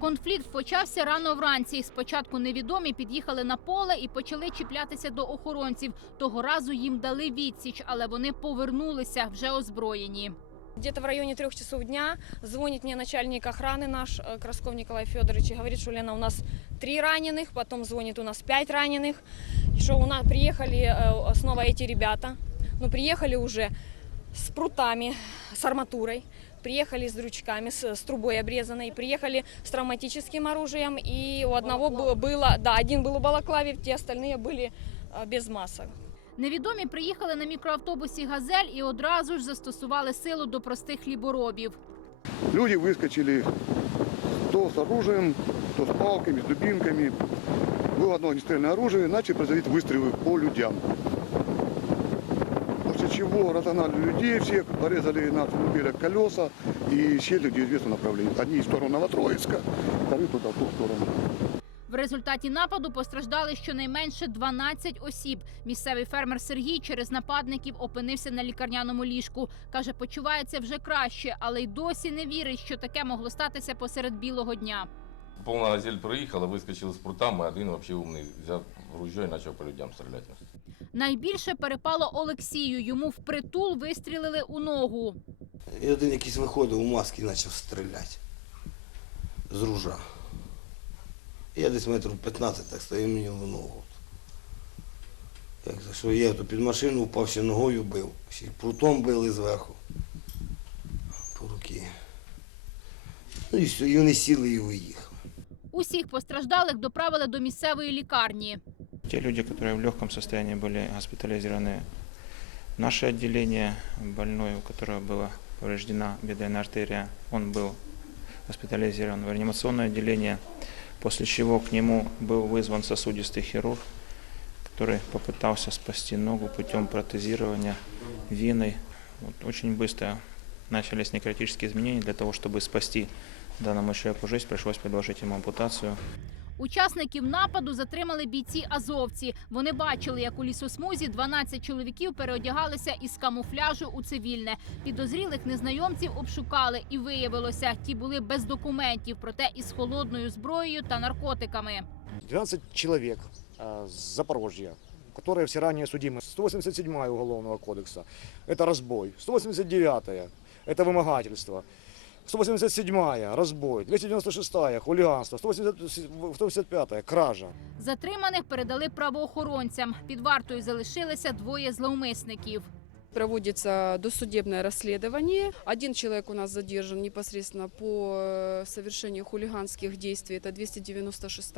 Конфлікт почався рано вранці. Спочатку невідомі під'їхали на поле і почали чіплятися до охоронців. Того разу їм дали відсіч, але вони повернулися вже озброєні. Где-то в районе трех часов дня звонит мне начальник охраны наш, э, Красков Николай Федорович, и говорит, что Лена, у нас три раненых, потом звонит у нас пять раненых, и что у нас приехали э, снова эти ребята, но приехали уже с прутами, с арматурой, приехали с дрючками, с, с трубой обрезанной, приехали с травматическим оружием, и у одного бы- было, да, один был у балаклаве, те остальные были э, без масок. Невідомі приїхали на мікроавтобусі Газель і одразу ж застосували силу до простих хліборобів. Люди выскочили то с оружием, то с палками, с дубинками. Было одно огнестрельное оружие, начали производить выстрелы по людям. Чего разогнали людей всех, порезали на автомобилях колеса и исчезли в неизвестном направлении. Одни в сторону Новотроицка, вторые туда, в ту сторону. В результаті нападу постраждали щонайменше 12 осіб. Місцевий фермер Сергій через нападників опинився на лікарняному ліжку. Каже, почувається вже краще, але й досі не вірить, що таке могло статися посеред білого дня. Повна газель приїхала, вискочили з прутами, а один взагалі умний взяв ружьо і почав по людям стріляти. Найбільше перепало Олексію. Йому впритул вистрілили у ногу. І один якийсь виходив у маски і почав стріляти з ружа. Я десь метрів 15 так стою мені в ногу. Як за що я то під машину впав, ще ногою бив, ще й прутом били зверху по руки. Ну і все, і вони сіли і виїхали. Усіх постраждалих доправили до місцевої лікарні. Те люди, которые в легком состоянии были госпитализированы в наше отделение, больной, у которого была повреждена бедренная артерия, он был госпитализирован в реанимационное отделение, после чего к нему был вызван сосудистый хирург, который попытался спасти ногу путем протезирования веной. Вот очень быстро начались некротические изменения. Для того, чтобы спасти данному человеку жизнь, пришлось предложить ему ампутацию. Учасників нападу затримали бійці азовці. Вони бачили, як у лісосмузі 12 чоловіків переодягалися із камуфляжу у цивільне. Підозрілих незнайомців обшукали і виявилося, ті були без документів, проте із холодною зброєю та наркотиками. 12 человек а, с Запорожья, которые все ранее судимы. 187 Уголовного кодекса – это разбой. 189 – это вымогательство. 187 – разбой. 296 – хулиганство. 185 – кража. Затриманих передали правоохоронцям. Під вартою залишилися двоє зловмисників. Проводится досудебное расследование. Один человек у нас задержан непосредственно по э, совершению хулиганских действий. Это 296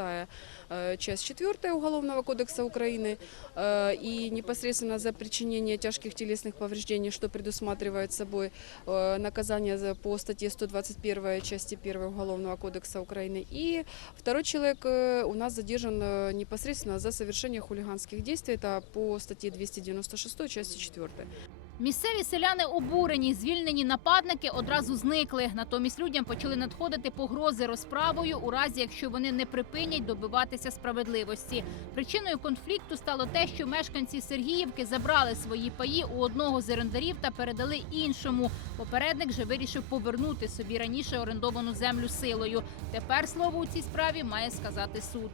э, часть 4 Уголовного кодекса Украины. Э, И непосредственно за причинение тяжких телесных повреждений, что предусматривает собой э, наказание за- по статье 121 части 1 Уголовного кодекса Украины. И второй человек э, у нас задержан э, непосредственно за совершение хулиганских действий. Это по статье 296 части 4. Місцеві селяни обурені, звільнені нападники одразу зникли. Натомість людям почали надходити погрози розправою у разі, якщо вони не припинять добиватися справедливості. Причиною конфлікту стало те, що мешканці Сергіївки забрали свої паї у одного з орендарів та передали іншому. Попередник же вирішив повернути собі раніше орендовану землю силою. Тепер слово у цій справі має сказати суд.